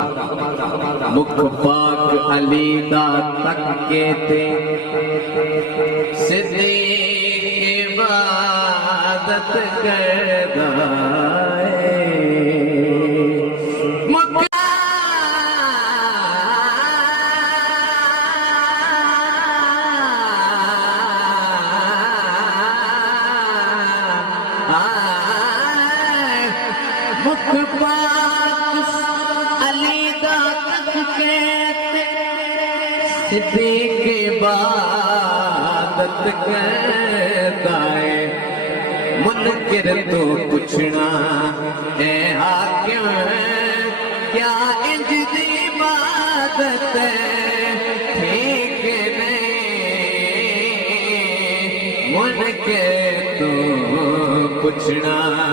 مکھ پاک علی دا تک کے تے صدیق عبادت کردا ہے مکھ پاک علی دا تک کے تے صدیق عبادت کردا ہے منکر تو پوچھنا اے حاکم کیا انج دی عبادت ٹھیک نہیں منکر تو پوچھنا